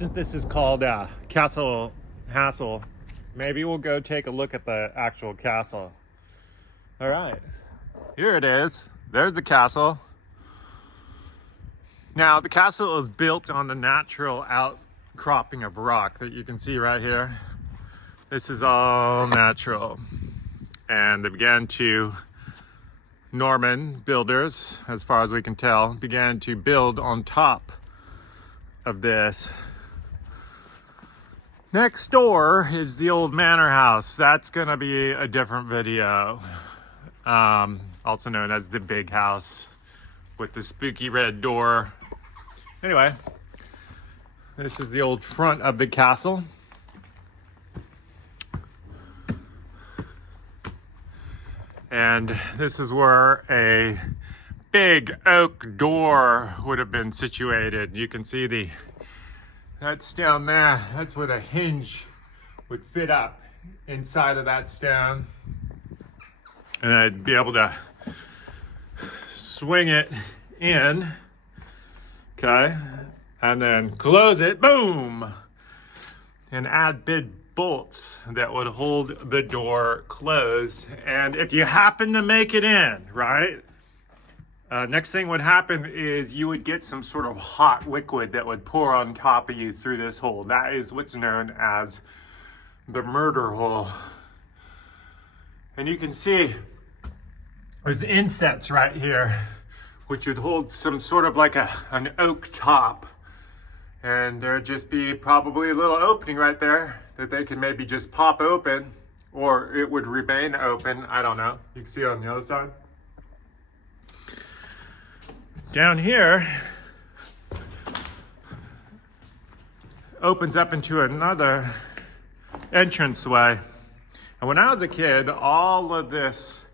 Since this is called Castle Hassel, maybe we'll go take a look at the actual castle. All right, here it is. There's the castle. Now, the castle is built on the natural outcropping of rock that you can see right here. This is all natural. And they began to, Norman builders, as far as we can tell, began to build on top of this. Next door is the old manor house. That's gonna be a different video. Also known as the big house with the spooky red door. Anyway, this is the old front of the castle. And this is where a big oak door would have been situated. You can see that's down there. That's where the hinge would fit up inside of that stone. And I'd be able to swing it in, okay? And then close it, boom! And add big bolts that would hold the door closed. And if you happen to make it in, right? Next thing would happen is you would get some sort of hot liquid that would pour on top of you through this hole. That is what's known as the murder hole. And you can see there's insets right here, which would hold some sort of like an oak top. And there'd just be probably a little opening right there that they can maybe just pop open, or it would remain open. I don't know. You can see it on the other side. Down here opens up into another entranceway. And when I was a kid, all of this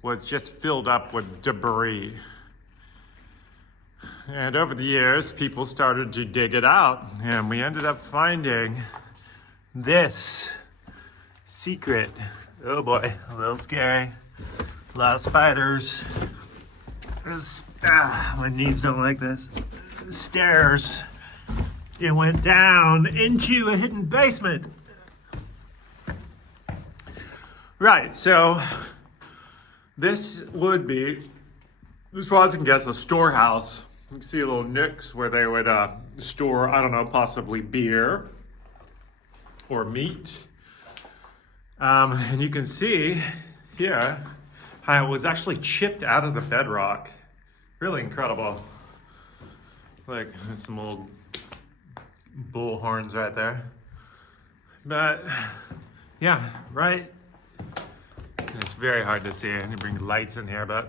was just filled up with debris. And over the years, people started to dig it out, and we ended up finding this secret. Oh boy, a little scary. A lot of spiders. My knees don't like this. Stairs. It went down into a hidden basement. Right, so this would be, as far as I can guess, a storehouse. You can see little nooks where they would store, I don't know, possibly beer or meat. And you can see here how it was actually chipped out of the bedrock. Really incredible. Like some old bull horns right there. But yeah, right? It's very hard to see. I need to bring lights in here, but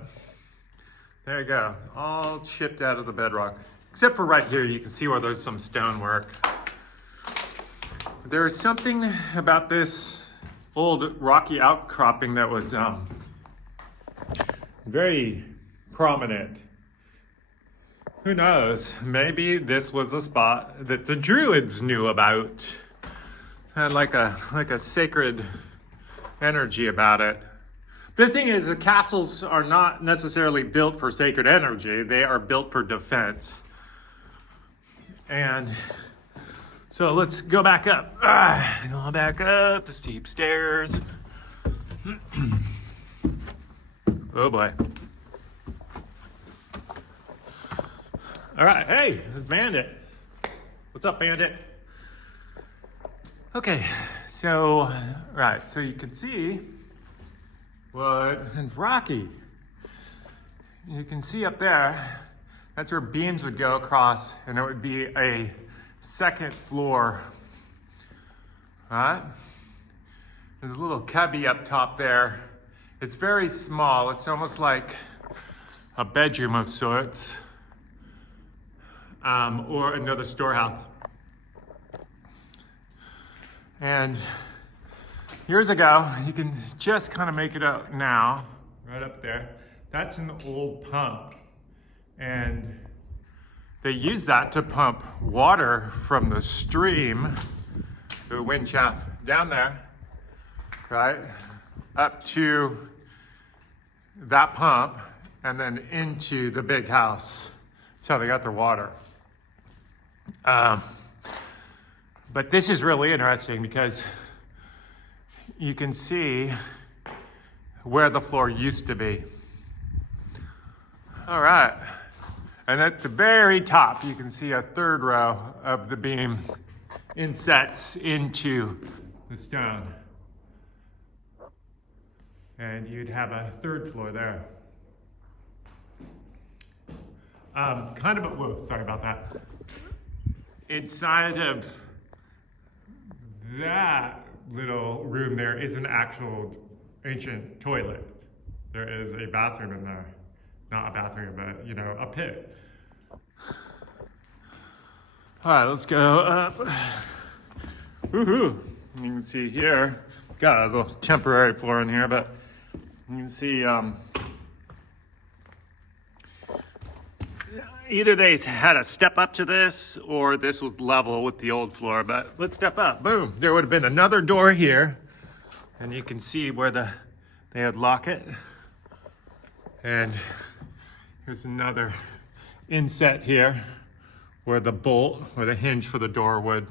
there you go. All chipped out of the bedrock. Except for right here, you can see where there's some stonework. There is something about this old rocky outcropping that was very prominent. Who knows? Maybe this was a spot that the Druids knew about. Had like a sacred energy about it. The thing is, the castles are not necessarily built for sacred energy. They are built for defense. And so let's go back up. Go back up the steep stairs. Oh boy. All right, hey, it's Bandit. What's up, Bandit? Okay, so, right, so you can see and rocky. You can see up there, that's where beams would go across, and it would be a second floor. All right? There's a little cubby up top there. It's very small. It's almost like a bedroom of sorts, or another storehouse. And years ago, you can just kind of make it out now, right up there. That's an old pump. And they use that to pump water from the stream, the wind shaft down there, right, up to that pump and then into the big house. That's how they got their water. But this is really interesting because you can see where the floor used to be. All right. And at the very top, you can see a third row of the beam insets into the stone. And you'd have a third floor there. Whoa, sorry about that. Inside of that little room there is an actual ancient toilet. There is a bathroom in there. Not a bathroom, but, you know, a pit. All right, let's go up. Woohoo! You can see here, got a little temporary floor in here, but you can see either they had a step up to this or this was level with the old floor, but let's step up. Boom! There would have been another door here, and you can see where they would lock it. And here's another inset here where the bolt or the hinge for the door would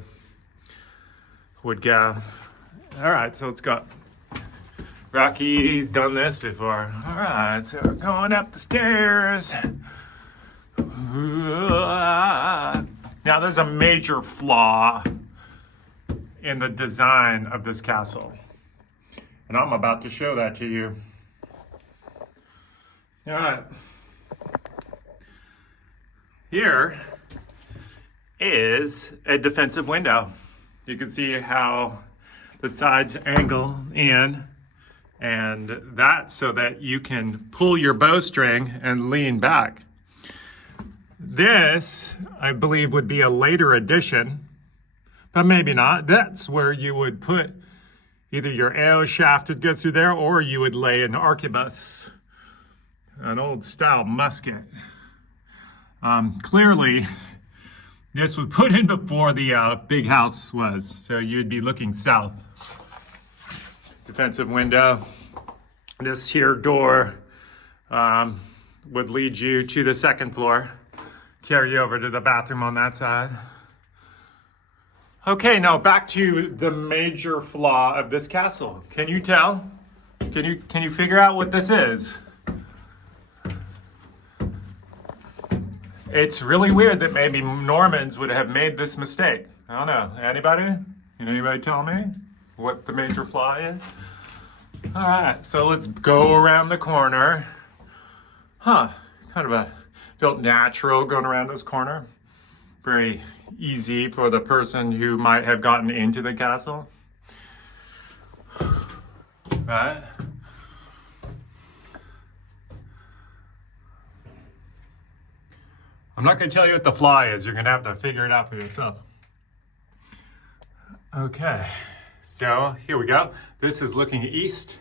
go. All right, so it's got Rocky's done this before. All right, so we're going up the stairs. Now there's a major flaw in the design of this castle, and I'm about to show that to you. All right. Here is a defensive window. You can see how the sides angle in, and that's so that you can pull your bowstring and lean back. This, I believe, would be a later addition, but maybe not. That's where you would put either your arrow shaft would go through there, or you would lay an arquebus, an old style musket. Clearly, this was put in before the big house was, so you'd be looking south. Defensive window. This here door would lead you to the second floor, carry you over to the bathroom on that side. Okay, now back to the major flaw of this castle. Can you tell? Can you figure out what this is? It's really weird that maybe Normans would have made this mistake. I don't know. Anybody? Anybody tell me what the major flaw is? All right, so let's go around the corner. Kind of felt natural going around this corner. Very easy for the person who might have gotten into the castle. Right? I'm not going to tell you what the flaw is. You're going to have to figure it out for yourself. Okay, so here we go. This is looking east.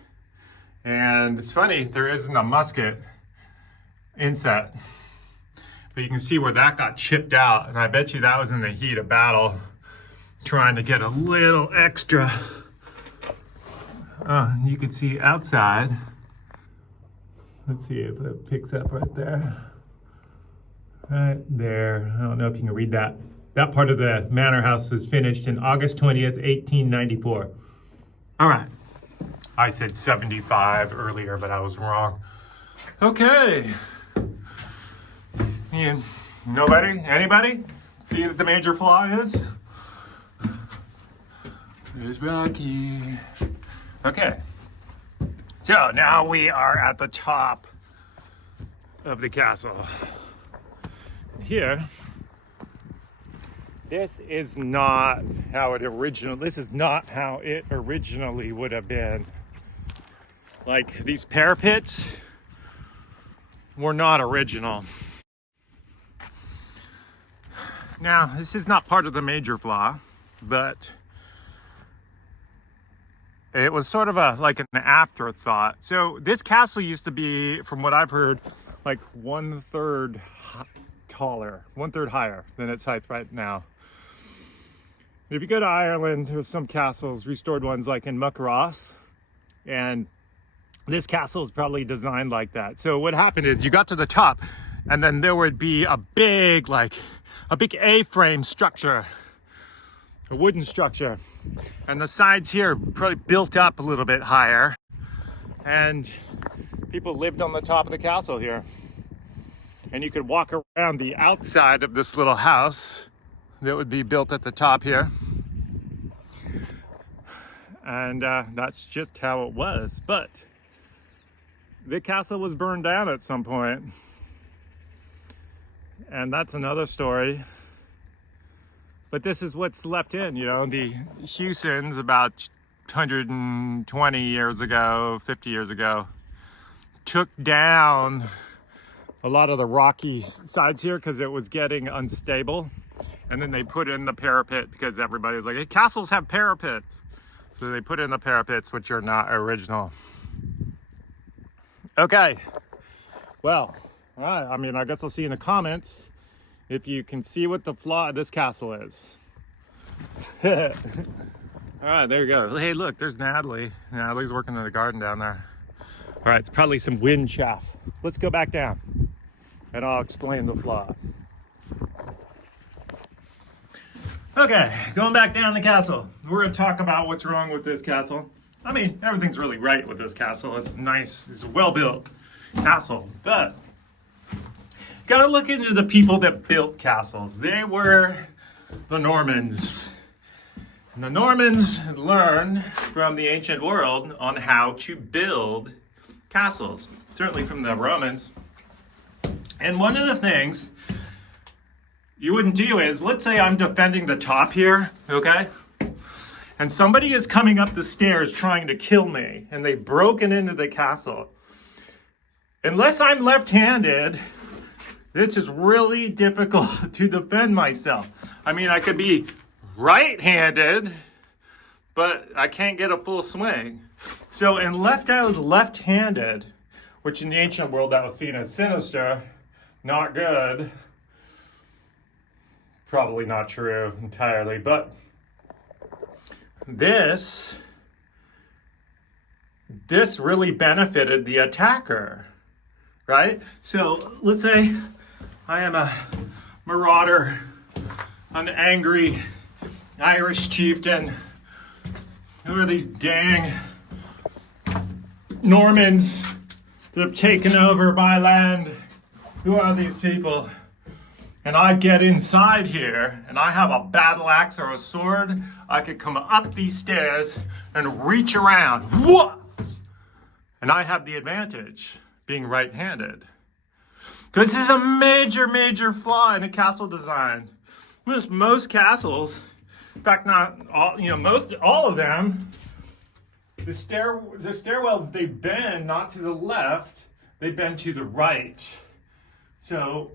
And it's funny, there isn't a musket inset. But you can see where that got chipped out. And I bet you that was in the heat of battle, trying to get a little extra. You can see outside. Let's see if it picks up right there. Right there. I don't know if you can read that. That part of the manor house was finished in August 20th, 1894. All right. I said 75 earlier, but I was wrong. Okay. And nobody? Anybody? See what the major flaw is? There's Rocky. Okay. So now we are at the top of the castle. Here, this is not how it originally would have been. Like, these parapets were not original. Now, this is not part of the major flaw, but it was sort of like an afterthought. So this castle used to be, from what I've heard, like 1/3 taller, 1/3 higher than its height right now. If you go to Ireland, there's some castles, restored ones like in Muckross, and this castle is probably designed like that. So what happened is you got to the top, and then there would be a big A-frame structure a wooden structure. And the sides here probably built up a little bit higher. And people lived on the top of the castle here. And you could walk around the outside of this little house that would be built at the top here. And that's just how it was. But the castle was burned down at some point. And that's another story. But this is what's left in, you know, the Hewsons about 120 years ago, 50 years ago, took down a lot of the rocky sides here because it was getting unstable. And then they put in the parapet because everybody was like, hey, castles have parapets. So they put in the parapets, which are not original. Okay. Well, all right. I mean, I guess I'll see in the comments if you can see what the flaw of this castle is. All right, there you go. Hey, look, there's Natalie. Natalie's working in the garden down there. All right, it's probably some wind chaff. Let's go back down and I'll explain the flaw. Okay, going back down the castle. We're gonna talk about what's wrong with this castle. I mean, everything's really right with this castle. It's nice, it's a well-built castle, but gotta look into the people that built castles. They were the Normans. And the Normans learned from the ancient world on how to build castles, certainly from the Romans. And one of the things you wouldn't do is, let's say I'm defending the top here, okay? And somebody is coming up the stairs trying to kill me, and they've broken into the castle. Unless I'm left-handed, this is really difficult to defend myself. I mean, I could be right-handed, but I can't get a full swing. So unless I was left-handed, which in the ancient world that was seen as sinister, not good, probably not true entirely, but this really benefited the attacker, right? So let's say I am a marauder, an angry Irish chieftain. Who are these dang Normans that have taken over my land? Who are these people? And I get inside here and I have a battle axe or a sword. I could come up these stairs and reach around. Whoa! And I have the advantage being right-handed. Because this is a major, major flaw in a castle design. Most castles, in fact, not all, all of them, the stairwells, they bend not to the left, they bend to the right. So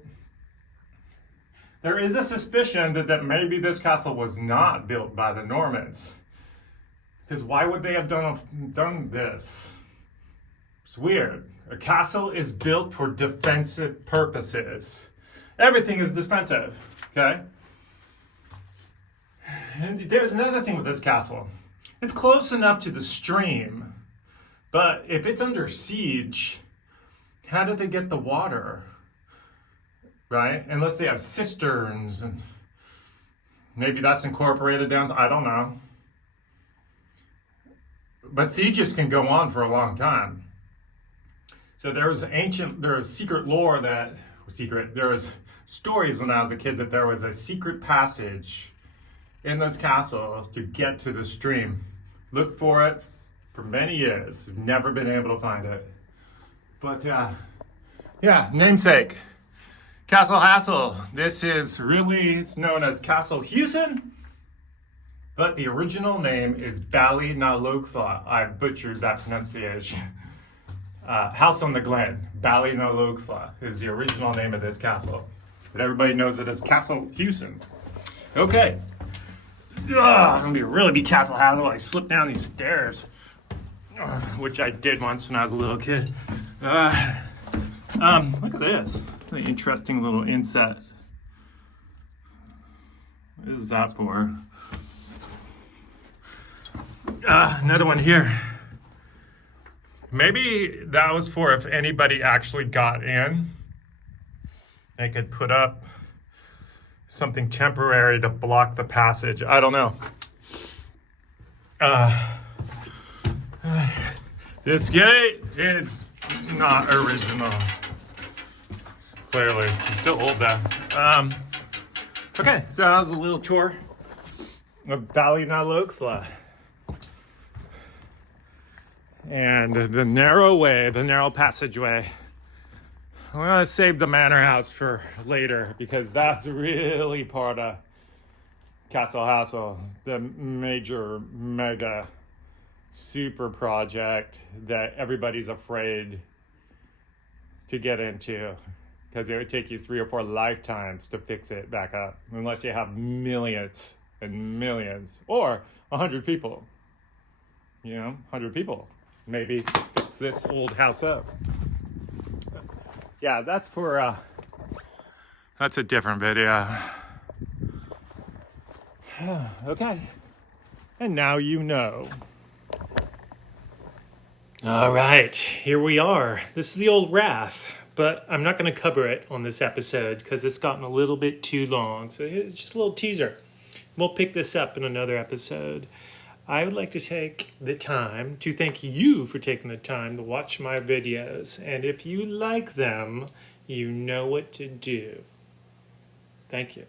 there is a suspicion that maybe this castle was not built by the Normans. Because why would they have done this? It's weird. A castle is built for defensive purposes. Everything is defensive, okay? And there's another thing with this castle. It's close enough to the stream, but if it's under siege, how did they get the water? Right? Unless they have cisterns, and maybe that's incorporated down, I don't know. But sieges can go on for a long time. So there was secret lore there was stories when I was a kid that there was a secret passage in this castle to get to the stream. Looked for it for many years. Never been able to find it. But yeah, namesake. Castle Hassel. This is really, it's known as Castle Hewson, but the original name is Ballynaglontha. I butchered that pronunciation. House on the Glen. Ballynaglontha is the original name of this castle. But everybody knows it as Castle Hewson. Okay. I'm gonna really be Castle Hassel while I slip down these stairs, which I did once when I was a little kid. Look at this. It's an interesting little inset. What is that for? Another one here. Maybe that was for if anybody actually got in, they could put up something temporary to block the passage. I don't know. This gate is not original. Clearly, it's still old though. Okay, so that was a little tour of Ballynaglontha. And the narrow way, the narrow passageway. I'm gonna save the manor house for later because that's really part of Castle Hassel, the major, mega, super project that everybody's afraid to get into because it would take you 3 or 4 lifetimes to fix it back up, unless you have millions and millions, or 100 people. 100 people maybe fix this old house up. Yeah, that's for that's a different video. Okay, and now you know. All right, here we are. This is the old Wrath, but I'm not going to cover it on this episode because it's gotten a little bit too long. So it's just a little teaser. We'll pick this up in another episode. I would like to take the time to thank you for taking the time to watch my videos. And if you like them, you know what to do. Thank you.